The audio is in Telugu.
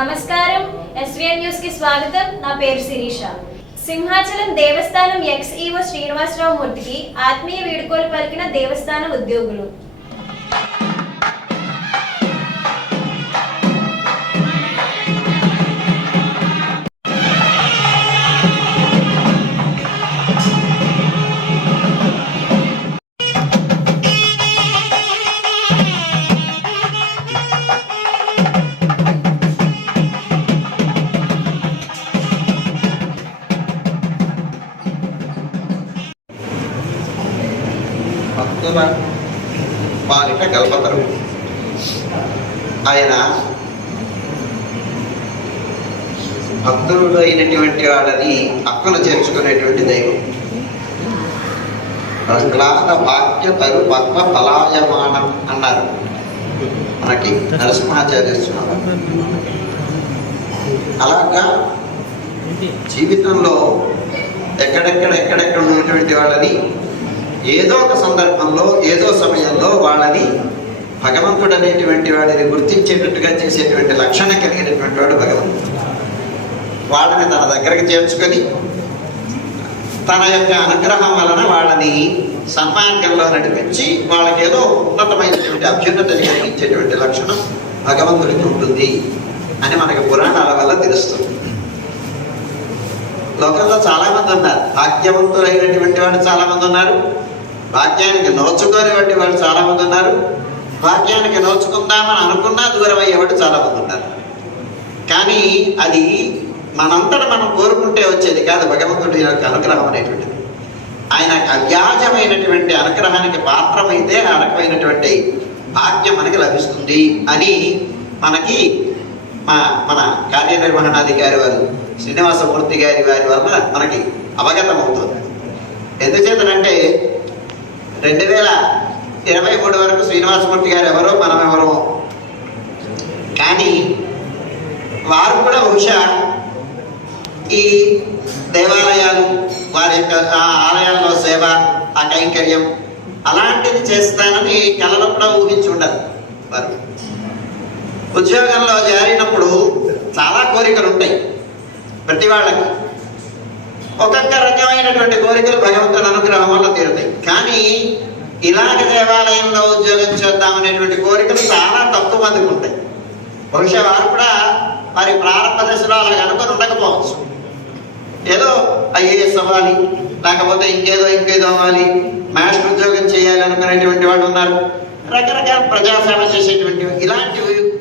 నమస్కారం. ఎస్విఎన్ న్యూస్కి స్వాగతం. నా పేరు శిరీష. సింహాచలం దేవస్థానం ఎక్స్ఈఓ శ్రీనివాసరావు మూర్తికి ఆత్మీయ వీడుకోలు పలికిన దేవస్థాన ఉద్యోగులు. భక్తుల పాలిట కల్పతరు ఆయన భక్తులు అయినటువంటి వాళ్ళని హక్కును చేర్చుకునేటువంటి దైవం. క్లాస్ బాధ్యతలు పద్మ ఫలాయమానం అన్నారు. మనకి నరసింహాచార్య అలాగా జీవితంలో ఎక్కడెక్కడ ఎక్కడెక్కడ ఉన్నటువంటి వాళ్ళని ఏదో ఒక సందర్భంలో ఏదో సమయంలో వాళ్ళని భగవంతుడు అనేటువంటి వాడిని గుర్తించేటట్టుగా చేసేటువంటి లక్షణం కలిగినటువంటి వాడు భగవంతుడు. వాళ్ళని తన దగ్గరకు చేర్చుకొని తన యొక్క అనుగ్రహం వలన వాళ్ళని సన్మార్గంలో నడిపించి వాళ్ళకి ఏదో ఉన్నతమైనటువంటి అభ్యున్నతని కలిగించేటువంటి లక్షణం భగవంతుడికి ఉంటుంది అని మనకు పురాణాల వల్ల తెలుస్తుంది. లోకంలో చాలా మంది ఉన్నారు. భాగ్యవంతులైనటువంటి వాళ్ళు చాలా మంది ఉన్నారు. భాగ్యానికి నోచుకోనివంటి వాళ్ళు చాలా మంది ఉన్నారు. భాగ్యానికి నోచుకుందామని అనుకున్నా దూరం అయ్యేవాడు చాలా మంది ఉన్నారు. కానీ అది మనంతట మనం కోరుకుంటే వచ్చేది కాదు భగవంతుడి యొక్క అనుగ్రహం అనేటువంటిది. ఆయన అవ్యాజమైనటువంటి అనుగ్రహానికి పాత్రమైతే ఆ రకమైనటువంటి భాగ్యం మనకి లభిస్తుంది అని మనకి మా మన కార్యనిర్వహణాధికారి వారు శ్రీనివాసమూర్తి గారి వారి వల్ల మనకి అవగతం అవుతుంది ఎందుచేతనంటే రెండు వేల ఇరవై మూడు వరకు శ్రీనివాసమూర్తి గారు ఎవరో మనం ఎవరో కానీ వారు కూడా బహుశా ఈ దేవాలయాలు వారి యొక్క ఆ ఆలయాల్లో సేవ ఆ కైంకర్యం అలాంటిది చేస్తానని కలలో కూడా ఊహించి ఉండదు వారు. ఉద్యోగంలో చేరినప్పుడు చాలా కోరికలు ఉంటాయి ప్రతి వాళ్ళకి. ఒక్కొక్క రకమైనటువంటి కోరికలు భగవంతుని అనుగ్రహం వల్ల తీరుతాయి. కానీ ఇలాగ దేవాలయంలో ఉద్యోగం చేద్దామనేటువంటి కోరికలు చాలా తక్కువ మందికి ఉంటాయి. బహుశా వారు కూడా వారి ప్రారంభ దశలో అలా అనుకుని ఉండకపోవచ్చు. ఏదో ఐఏఎస్ అవ్వాలి లేకపోతే ఇంకేదో ఇంకేదో అవ్వాలి మాస్టర్ ఉద్యోగం చేయాలి అనుకునేటువంటి వాళ్ళు ఉన్నారు. రకరకాల ప్రజాసేవ చేసేటువంటి ఇలాంటివి